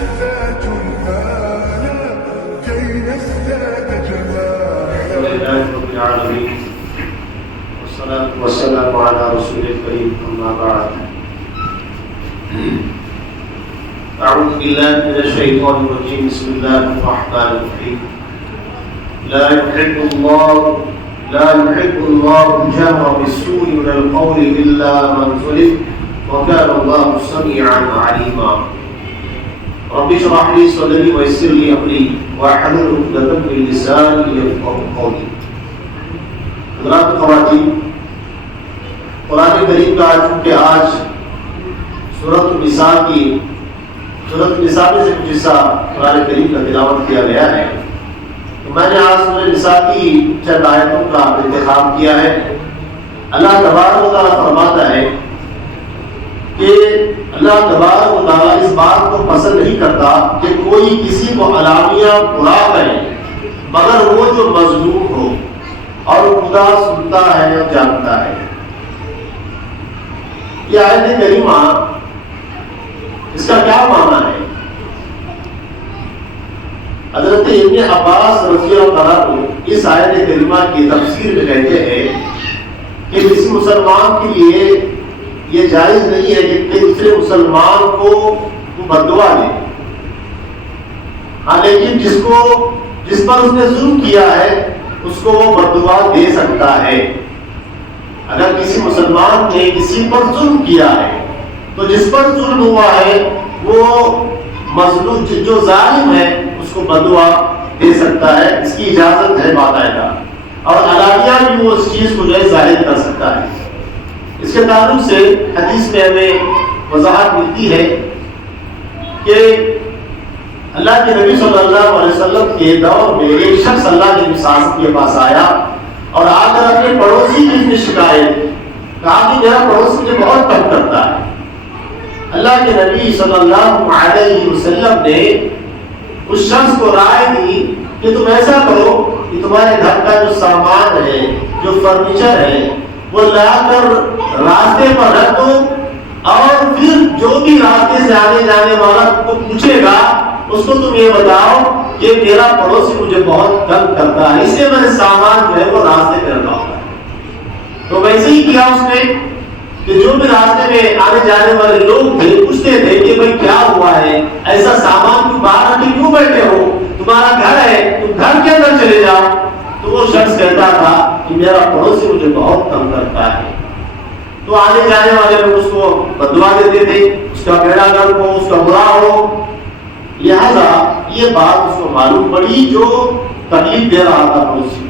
نحتاج المال كي نزداد جمالا. لله رب العالمين والصلاة والسلام على رسول الكريم أما بعد. أعوذ بالله من الشيطان الرجيم. بسم الله الرحمن الرحيم. لا يحب الله الجهر بالسوء من القول إلا من ظلم وكان الله سميعا عليما. رب اشرح لي صدري ويسر لي أمري واحلل عقدة من لساني يفقهوا قولي. حضرات خواتین، قرآن کریم کا چونکہ آج سورۃ النساء میں سے کچھ حصہ قرآن کریم کا تلاوت کیا گیا ہے، تو میں نے آج سورۃ النساء کی چند آیتوں کا انتخاب کیا ہے. اللہ تبارک و تعالیٰ فرماتا ہے کہ اللہ تبارک و تعالیٰ اس بات کو پسند نہیں کرتا کہ کوئی کسی کو علانیہ برا کرے مگر وہ جو مظلوم ہو، اور خدا سنتا ہے اور جانتا ہے. یہ آیت کریمہ اس کا کیا معنی ہے؟ حضرت ابن عباس رضی اللہ عنہ اس آیت کریمہ کی تفسیر میں کہتے ہیں کہ کسی مسلمان کے لیے یہ جائز نہیں ہے کہ دوسرے مسلمان کو بد دعا دے. ہاں، لیکن جس پر اس نے ظلم کیا ہے اس کو وہ بد دعا دے سکتا ہے. اگر کسی مسلمان نے کسی پر ظلم کیا ہے تو جس پر ظلم ہوا ہے وہ مظلوم جو ظالم ہے اس کو بد دعا دے سکتا ہے. اس کی اجازت ہے باقاعدہ، اور علانیہ بھی وہ اس چیز کو جو ہے ظاہر کر سکتا ہے. اس کے تعلق سے حدیث میں ہمیں وضاحت ملتی ہے کہ اللہ کے نبی صلی اللہ علیہ وسلم کے دور میں ایک شخص اللہ کے نبی کے پاس آیا اور آ کر اپنے پڑوسی کی شکایت کہا کہ میرا پڑوسی مجھے بہت تنگ کرتا ہے. اللہ کے نبی صلی اللہ علیہ وسلم نے اس شخص کو رائے دی کہ تم ایسا کرو کہ تمہارے گھر کا جو سامان ہے، جو فرنیچر ہے، وہ لا کر راستے پر رکھ دو، اور پھر جو بھی راستے سے آنے جانے والا کو پوچھے گا اس کو تم یہ بتاؤ کہ میرا پڑوسی مجھے بہت تنگ کرتا ہے، اس لیے میں نے سامان جو ہے وہ راستے پہ رکھا ہوتا ہے. تو ویسے ہی کیا اس نے کہ جو بھی راستے میں آنے جانے والے لوگ تھے پوچھتے تھے کہ بھائی کیا ہوا ہے، ایسا سامان تم باہر رکھ کے کیوں بیٹھے ہو، تمہارا گھر ہے، تم گھر کے اندر چلے جاؤ. تو وہ شخص کہتا تھا کہ میرا پڑوسی مجھے بہت تنگ کرتا ہے. تو آنے جانے والے لوگ اس کو بد دعا دیتے تھے، اس کا بیڑا گرک ہو، اس کا برا ہو. لہذا یہ بات اس کو معلوم پڑی جو تکلیف دے رہا تھا پڑوسی.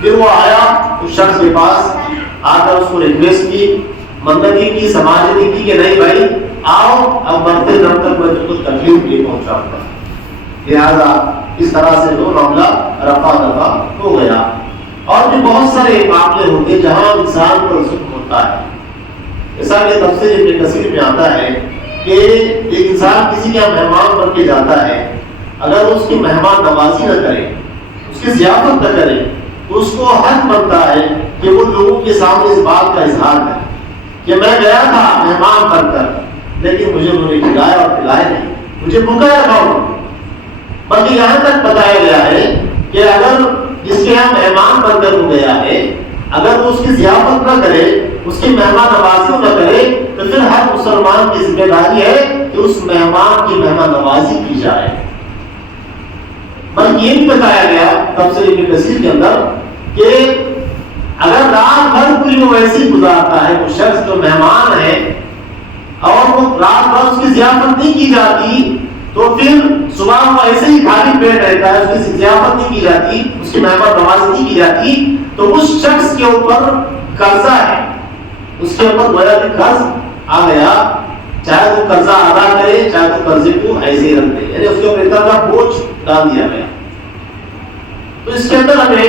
پھر وہ آیا اس شخص کے پاس، آ کر اس کو ریکویسٹ کی، منتقی کی، سماجتی کی کہ نہیں بھائی آؤ، اب مرتے دم تک میں تم کو تکلیف نہیں پہنچاؤں گا. لہذا اس طرح سے وہ معاملہ رفع دفع ہو گیا. اور بھی بہت سارے معاملے ہوتے جہاں انسان پر ظلم ہوتا ہے. ایسا کہ تفسیر ابن کثیر میں آتا ہے کہ ایک انسان کسی کا مہمان بن کے جاتا ہے، اگر اس کی مہمان نوازی نہ کرے، اس کی ضیافت نہ کرے، تو اس کو حق بنتا ہے کہ وہ لوگوں کے سامنے اس بات کا اظہار کرے کہ میں گیا تھا مہمان بن کر، لیکن مجھے انہوں نے کھلایا اور پلایا نہیں، مجھے بھوکا رکھا ہوں. بلکہ یہاں تک بتایا گیا ہے کہ اگر جس کے یہاں مہمان بن کر وہ گیا ہے، اگر وہ اس کی ضیافت نہ کرے، اس کی مہمان نوازی نہ کرے، تو پھر ہر مسلمان کی ذمہ داری ہے کہ اس مہمان کی مہمان نوازی کی جائے. بلکہ یہ بھی بتایا گیا تفسیر ابن کثیر کے اندر کہ اگر رات بھر پوری وہ ویسے ہی گزارتا ہے وہ شخص جو مہمان ہے، اور وہ رات بھر اس کی ضیافت نہیں کی جاتی، تو پھر صبح وہ ایسے ہی خالی پیٹ رہتا ہے، اس کی ضیافت نہیں کی جاتی، اس کی مہمان نوازی نہیں کی جاتی، تو اس شخص کے اوپر قرضہ ہے، اس کے اوپر گویا کہ قرض آ گیا. چاہے وہ قرضہ ادا کرے، چاہے وہ قرضے کو ایسے ہی رکھ دے، یعنی اس کے اوپر اتنا کا بوجھ ڈال دیا گیا. تو اس کے اندر ہمیں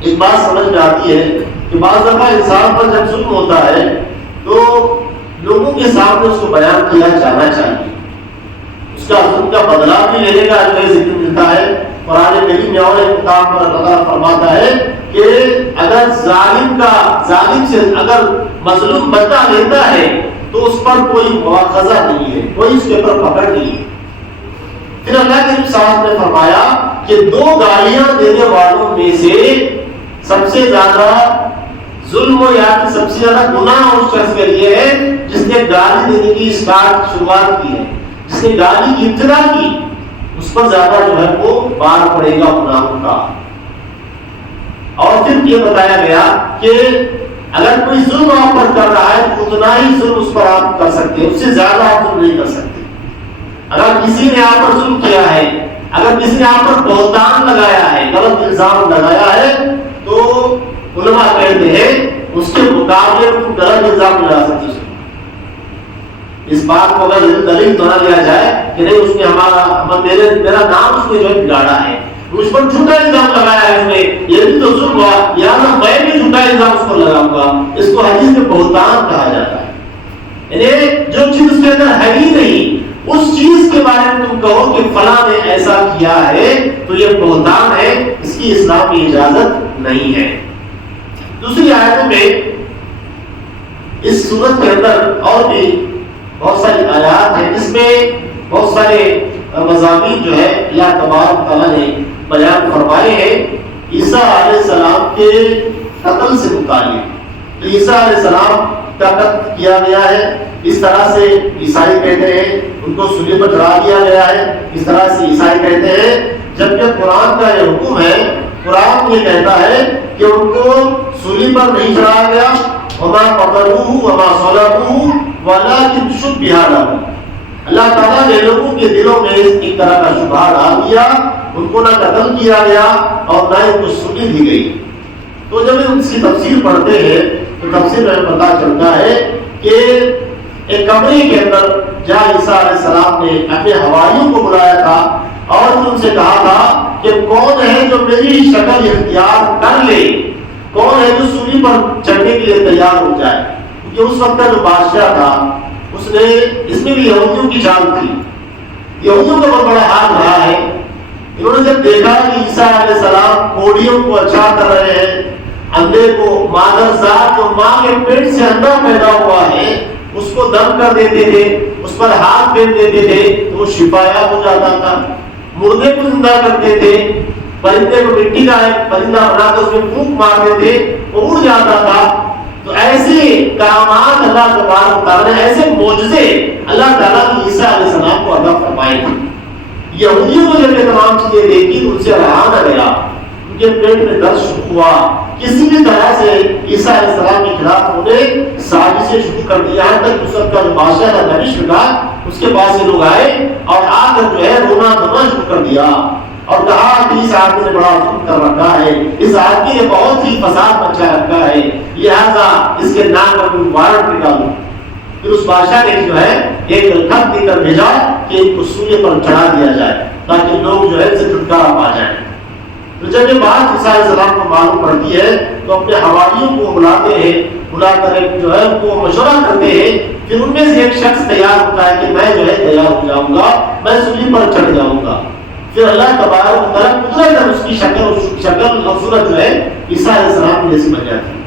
ایک بات سمجھ میں آتی ہے کہ بعض دفعہ انسان پر جب ظلم ہوتا ہے تو لوگوں کے سامنے اس کو بیان کیا جانا چاہیے. اس کا ظلم کا بدلہ بھی لینے کا جو ہے ذکر ملتا ہے. قرآن کریم میں اور ایک مقام پر اللہ فرماتا ہے کہ اگر ظالم سے اگر مظلوم بدلہ لیتا ہے تو اس پر کوئی مواخذہ نہیں ہے، کوئی اس کے اوپر پکڑ نہیں ہے. پھر اللہ کے نبی صلی اللہ علیہ وسلم نے فرمایا کہ 2 گالیاں دینے والوں میں سے سب سے زیادہ ظلم و یا سب سے زیادہ گناہ اس شخص کے لیے ہے جس نے گالی دینے کی شروعات کی ہے، جس نے گالی کی ابتدا کی، اس پر زیادہ جو ہے وہ بار پڑے گا گناہوں کا۔ اور پھر یہ بتایا گیا کہ اگر کوئی ظلم آپ پر کر رہا ہے تو اتنا ہی ظلم اس پر آپ کر سکتے ہیں، اس سے زیادہ آپ ظلم نہیں کر سکتے۔ اگر کسی نے آپ پر ظلم کیا ہے، اگر کسی نے آپ پر بہتان لگایا ہے، غلط الزام لگایا ہے، تو علماء کہتے ہیں اس کے مقابلے میں تم غلط الزام لگا سکتے ہو۔ اس بات کو اگر دلیل بنا لیا جائے کہ نہیں اس نے میرا نام اس نے جو ہے بگاڑا ہے، اس پر جھوٹا الزام لگایا ہے اس نے، یہ بھی تو ظلم ہوا، لہٰذا میں بھی جھوٹا الزام اس پر لگاؤں گا، اس کو حدیث میں بہتان کہا جاتا ہے۔ یعنی جو چیز اس کے اندر ہے ہی نہیں، اس چیز کے بارے میں تم کہو کہ فلاں نے ایسا کیا ہے تو یہ بہتان ہے، اس کی اسلام میں اجازت نہیں ہے۔ دوسری آیتوں میں اس سورت کے اندر اور بھی بہت ساری آیات ہیں، اس میں بہت سارے مضامین جو ہے اللہ تبارک تعالیٰ نے بیان فرمائے ہیں عیسیٰ علیہ السلام کے قتل سے متعلق۔ تو عیسیٰ علیہ السلام کا قتل کیا گیا ہے، اس طرح سے عیسائی کہتے ہیں، ان کو صلیب پر چڑھا دیا گیا ہے، اس طرح سے عیسائی کہتے ہیں، جبکہ قرآن کا یہ حکم ہے، قرآن یہ کہتا ہے کہ ان کو صلیب پر نہیں چڑھایا گیا، وما قتلوه وما صلبوه ولكن شبه لهم۔ اللہ تعالیٰ نے لوگوں کے دلوں میں ایک طرح کا شبہ ڈال دیا، ان کو نہ قتل کیا گیا اور نہ ان کو سلی دی گئی۔ تو جب ہم اس کی تفسیر پڑھتے ہیں تو تفسیر میں پتہ چلتا ہے کہ ایک کمرے کے اندر جہاں عیسیٰ علیہ السلام نے اپنے حواریوں کو بلایا تھا اور ان سے کہا تھا کہ کون ہے جو میری شکل اختیار کر لے، کون ہے جو سولی پر چڑھنے کے لیے تیار ہو جائے، کیونکہ اس وقت کا جو بادشاہ تھا اس نے، اس میں بھی یہودیوں کی جان تھی، یہودیوں کا بہت بڑا ہاتھ رہا ہے۔ انہوں نے جب دیکھا کہ عیسیٰ علیہ السلام کوڑیوں کو اچھا کر رہے ہیں، اندھے کو مادرزاد جو ماں کے پیٹ سے اندھا پیدا ہوا ہے اس کو دم کر دیتے تھے، اس پر ہاتھ پھیر دیتے تھے تو وہ شفایاب ہو جاتا تھا، مردے کو زندہ کرتے تھے، پرندے کو مٹی کا پرندہ بنا کر اس میں پھونک مارتے تھے وہ اڑ جاتا تھا۔ تو ایسے کرامات اللہ تبارک تعالیٰ نے، ایسے معجزے اللہ تعالیٰ نے عیسیٰ علیہ السلام کو عطا فرمائے تھے۔ یہودیوں کو جب یہ تمام چیزیں دیکھی تو ان سے رہا نہ گیا، ان کے پیٹ میں درد شروع ہوا، کسی بھی طرح سے عیسیٰ علیہ السلام کے خلاف انہوں نے سازشیں شروع کر دی، یہاں تک اس وقت کا جو بادشاہ تھا دمشق کا، اس کے پاس سے لوگ آئے اور آ کر جو ہے رونا دھونا شروع کر دیا اور کہا کہ اس آدمی نے بڑا ظلم کر رکھا ہے، اس آدمی نے بہت ہی فساد مچا رکھا ہے، لہذا اس کے نام پر کوئی وارنٹ نکالو۔ پھر اس بادشاہ نے جو ہے ایک خط دے کر بھیجا کہ ان کو سولی پر چڑھا دیا جائے تاکہ لوگ جو ہے ان سے چھٹکارا پا جائیں۔ تو جب یہ بات عیسیٰ علیہ السلام کو معلوم پڑتی ہے تو اپنے حواریوں کو بلاتے ہیں، بلا کر جو ہے ان کو مشورہ کرتے ہیں، پھر ان میں سے ایک شخص تیار ہوتا ہے کہ میں جو ہے تیار ہو جاؤں گا، میں سولی پر چڑھ جاؤں گا۔ پھر اللہ تبارک تعالیٰ قدرت ہے اس کی شکل اور صورت جو ہے عیسیٰ علیہ السلام جیسی بن جاتی ہے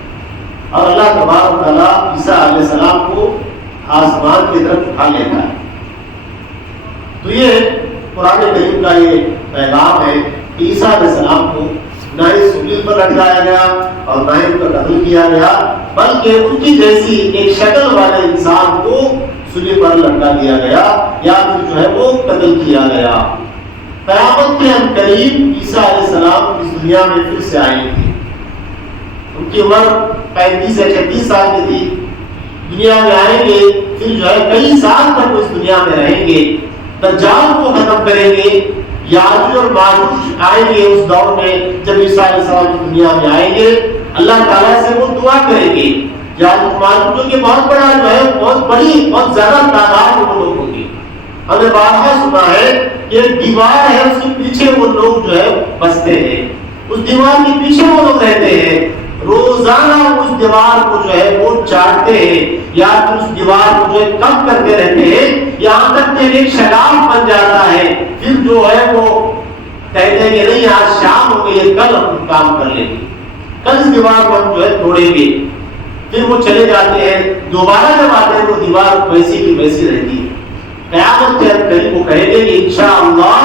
اور اللہ تبارک تعالیٰ عیسیٰ علیہ السلام کو آسمان کی طرف اٹھا لیتا ہے۔ تو یہ قرآن کریم کا یہ پیغام ہے کہ عیسیٰ علیہ السلام کو نہ ہی سولی پر لٹکایا گیا اور نہ ہی ان کا قتل کیا گیا، بلکہ ان کی جیسی ایک شکل والے انسان کو سولی پر لٹکا دیا گیا یا پھر جو ہے وہ قتل کیا گیا۔ قیامت کے قریب عیسیٰ علیہ السلام اس دنیا میں پھر سے آئے تھے، ان کی عمر 35 یا 36 سال کی تھی، دنیا میں آئیں گے، پھر جو ہے کئی سال تک اس دنیا میں رہیں گے، دجال کو ختم کریں گے، یاجوج اور ماجوج آئیں گے اس دور میں جب عیسیٰ علیہ السلام کی دنیا میں آئیں گے، اللہ تعالیٰ سے وہ دعا کریں گے، یاجوج ماجوج جو کہ بہت بڑا جو ہے بہت بڑی بہت زیادہ تعداد میں وہ لوگ ہوں گے۔ ہم نے بارہا سنا ہے کہ ایک دیوار ہے، اس کے پیچھے وہ لوگ جو ہے بستے ہیں، اس دیوار کے پیچھے وہ لوگ رہتے ہیں، روزانہ اس دیوار کو جو ہے وہ چاٹتے ہیں یا پھر اس دیوار کو جو ہے کم کرتے رہتے ہیں یہاں تک کہ ایک شگاف بن جاتا ہے، پھر جو ہے وہ کہتے ہیں کہ نہیں آج شام ہو گئی ہے، کل ہم کام کر لیں گے، کل اس دیوار کو ہم جو ہے توڑیں گے، پھر وہ چلے جاتے ہیں، دوبارہ جب آتے ہیں وہ دیوار ویسی کی ویسی رہتی ہے۔ قیامت کے قریب وہ کہیں گے کہ انشاءاللہ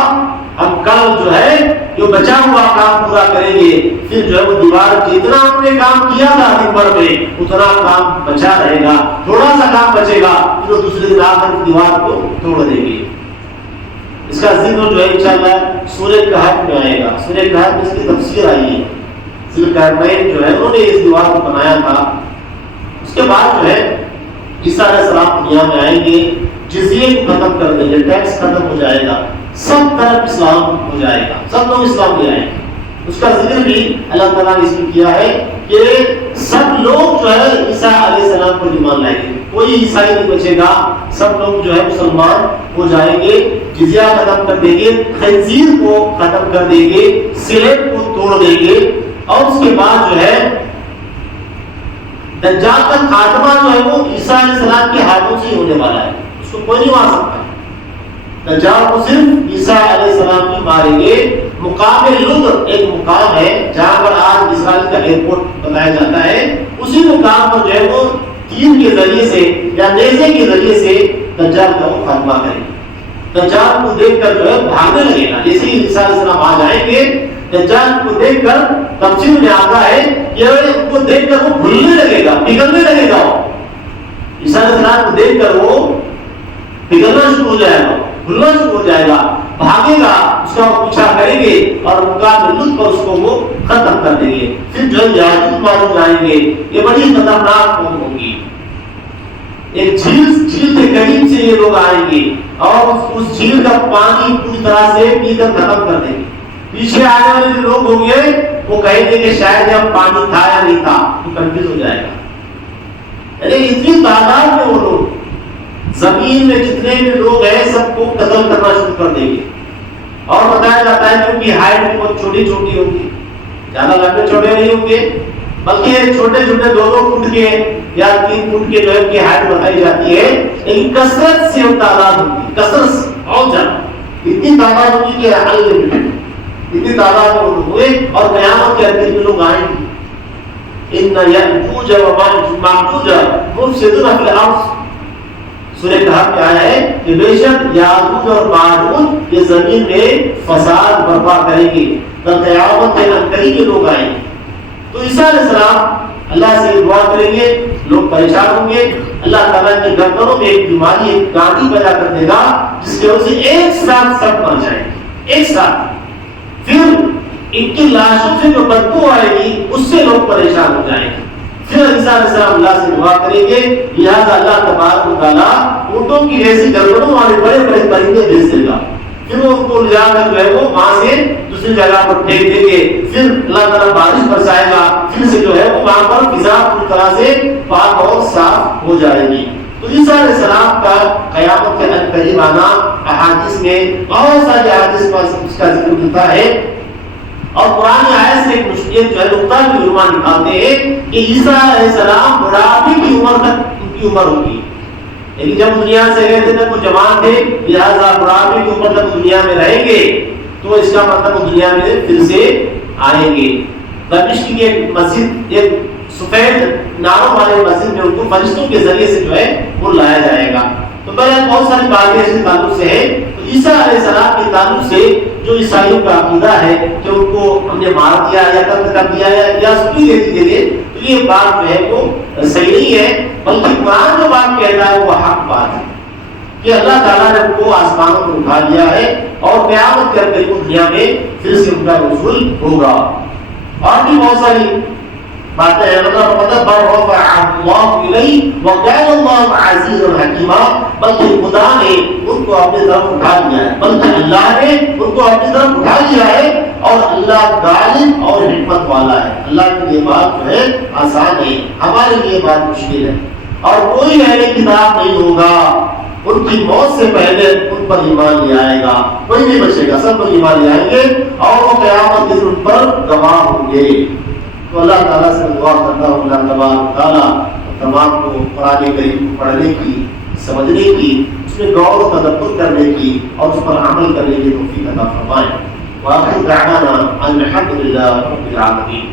ہم کل جو ہے جو بچا ہوا کام پورا کریں گے. پھر جو ہے وہ دیوار جتنا ہم نے کام کیا تھا دن بھر میں اتنا کام بچا رہے گا, تھوڑا سا کام بچے گا, پھر وہ دوسرے دن آ کر دیوار کو توڑ دیں گے. اس کا ذکر جو ہے انشاءاللہ سورہ کہف میں آئے گا. سورہ کہف میں اس کی تفسیر آئی ہے. ذوالقرنین جو ہے انہوں نے اس دیوار کو بنایا تھا. اس کے بعد جو ہے عیسیٰ علیہ السلام دنیا میں آئیں گے, جزیے کو ختم کر دیں گے, ٹیکس ختم ہو جائے گا, سب طرف اسلام ہو جائے گا, سب لوگ اسلام لے آئیں گے. اس کا ذکر بھی اللہ تعالیٰ نے اس میں کیا ہے کہ سب لوگ جو ہے عیسیٰ علیہ السلام پر ایمان لائیں گے, کوئی عیسائی نہیں بچے گا, سب لوگ جو ہے مسلمان ہو جائیں گے, جزیہ ختم کر دیں گے, خنزیر کو ختم کر دیں گے, صلیب کو توڑ دیں گے. اور اس کے بعد جو ہے دجال کا خاتمہ جو ہے وہ عیسیٰ علیہ السلام کے ہاتھوں سے ہی ہونے والا ہے, اس کو کوئی نہیں مار سکتا. دجال کو صرف عیسیٰ علیہ السلام ہی ماریں گے. مقام لد ایک مقام ہے جہاں پر آج اسرائیل کا ایئرپورٹ بتایا جاتا ہے, اسی مقام پر جو ہے وہ تیر کے ذریعے سے یا نیزے کے ذریعے سے دجال کا وہ خاتمہ کریں گے. دجال کو دیکھ کر جو ہے بھاگنے لگے گا. جیسے ہی عیسیٰ علیہ السلام آ جائیں گے, دجال کو دیکھ کر تفسیر میں آتا ہے کہ ان کو دیکھ کر وہ بھولنے لگے گا, پگھلنے لگے گا. عیسیٰ علیہ السلام کو دیکھ کر وہ پگھلنا شروع ہو جائے گا, بھولنا شروع ہو جائے گا, بھاگے گا, اس کا وہ پیچھا کریں گے اور مقام لد پر اس کو وہ ختم کر دیں گے. پھر جو یاجوج ماجوج آئیں گے, یہ بڑی خطرناک قوم ہوگی. ایک جھیل کے قریب سے یہ لوگ آئیں گے اور اس جھیل کا پانی پوری طرح سے پی کر ختم کر دیں گے. پیچھے آنے والے جو لوگ ہوں گے وہ کہیں گے کہ شاید یہ پانی تھا یا نہیں تھا, وہ کنفیوز ہو جائے گا. یعنی اتنی تعداد میں وہ لوگ, زمین میں جتنے بھی لوگ ہیں سب کو قتل کرنا شروع کر دیں گے. اور بتایا جاتا ہے کہ ان کی ہائٹ بہت چھوٹی چھوٹی ہوگی, زیادہ لمبے چھوٹے نہیں ہوں گے, بلکہ چھوٹے چھوٹے 2-2 فٹ کے یا 3 فٹ کے جو ہے ان کی ہائٹ بتائی جاتی ہے. لیکن کثرت سے وہ تعداد ہوگی, کثرت سے اور زیادہ اتنی تعداد ہوگی کہ انلمیٹڈ, اتنی تعداد میں لوگ ہوئے. اور قیامت کے اندر لوگ آئیں گے. ان یأجوج ومأجوج مفسدون فی الارض, سورہ کہف میں آیا ہے کہ بے شک یاجوج اور ماجوج یہ زمین میں فساد برپا کریں گے. قیامت کے قریب یہ لوگ آئیں گے. تو عیسیٰ علیہ السلام اللہ سے دعا کریں گے, لوگ پریشان ہوں گے. اللہ تعالیٰ کی گردنوں میں ایک بیماری, ایک گاندھی پیدا کر دے گا جس کی وجہ سے ایک ساتھ سب مر جائیں گے, ایک ساتھ. پھر ان کی لاشوں سے جو بدبو آئے گی اس سے لوگ پریشان ہو جائیں گے. پھر عیسیٰ علیہ السلام اللہ سے دعا کریں گے, لہٰذا اللہ تبارک و تعالیٰ اونٹوں کی جیسی گردنوں والے بڑے بڑے پرندے بھیج دے گا. پھر وہ ان کو لے جا کر جو ہے وہ وہاں سے دوسری جگہ پر پھینک دیں گے. پھر اللہ تعالیٰ بارش برسائے گا, پھر سے جو ہے وہ وہاں پر فضا پوری طرح سے پاک اور صاف ہو جائے گی. تو عیسیٰ علیہ السلام کا قیامت کے قریب آنا احادیث میں بہت سارے احادیث پر اس کا ذکر ملتا ہے. اور قرآن آیت سے ایک جو ہے نقطہ بھی علماء نکالتے ہیں کہ عیسیٰ علیہ السلام بڑھاپے کی عمر تک ان کی عمر ہوگی. لیکن جب دنیا سے گئے تھے تب وہ جوان تھے, لہٰذا بڑھاپے کی عمر تک دنیا میں رہیں گے. تو اس کا مطلب وہ دنیا میں پھر سے آئیں گے. دمشق کی ایک مسجد, ایک سفید ناروں والے مسجد میں ان کو فرشتوں کے ذریعے سے جو ہے وہ لایا جائے گا. تو بہرحال بہت ساری باتیں اس کے تعلق سے ہیں. تو عیسیٰ علیہ السلام کے تعلق سے جو عیسائیوں کا عقیدہ ہے کہ ان کو ہم نے مار دیا یا قتل کر دیا یا سولی دے دی گئی, تو یہ بات جو ہے وہ صحیح نہیں ہے. بلکہ قرآن جو بات کہتا ہے وہ حق بات ہے کہ اللہ تعالیٰ نے ان کو آسمانوں کو اٹھا لیا ہے اور قیامت کے اندر دنیا میں پھر سے ان کا نزول ہوگا. اور بھی بہت ساری باتیں ہیں. مطلب بلکہ خدا نے ان کو اپنی طرف اٹھا لیا ہے, بلکہ اللہ نے ان کو اپنی طرف اٹھا لیا ہے. اور اللہ غالب اور حکمت والا ہے. اللہ کے لیے بات جو ہے آسان ہے, ہمارے لیے بات مشکل ہے. اور کوئی اہل کتاب نہیں ہوگا ان کی موت سے پہلے ان پر ایمان لے آئے گا, کوئی نہیں بچے گا, سب لوگ ایمان لے آئیں گے اور وہ قیامت کے دن ان پر گواہ ہوں گے. تو اللہ تعالیٰ سے دعا کرتا ہوں اللہ تبارک تعالیٰ تمام کو قرآن کریم پڑھنے کی, سمجھنے کی, اس میں غور و تدبر کرنے کی اور اس پر عمل کرنے کی توفیق عطا فرمائے. وآخر دعوانا الحمد للہ رب العالمین.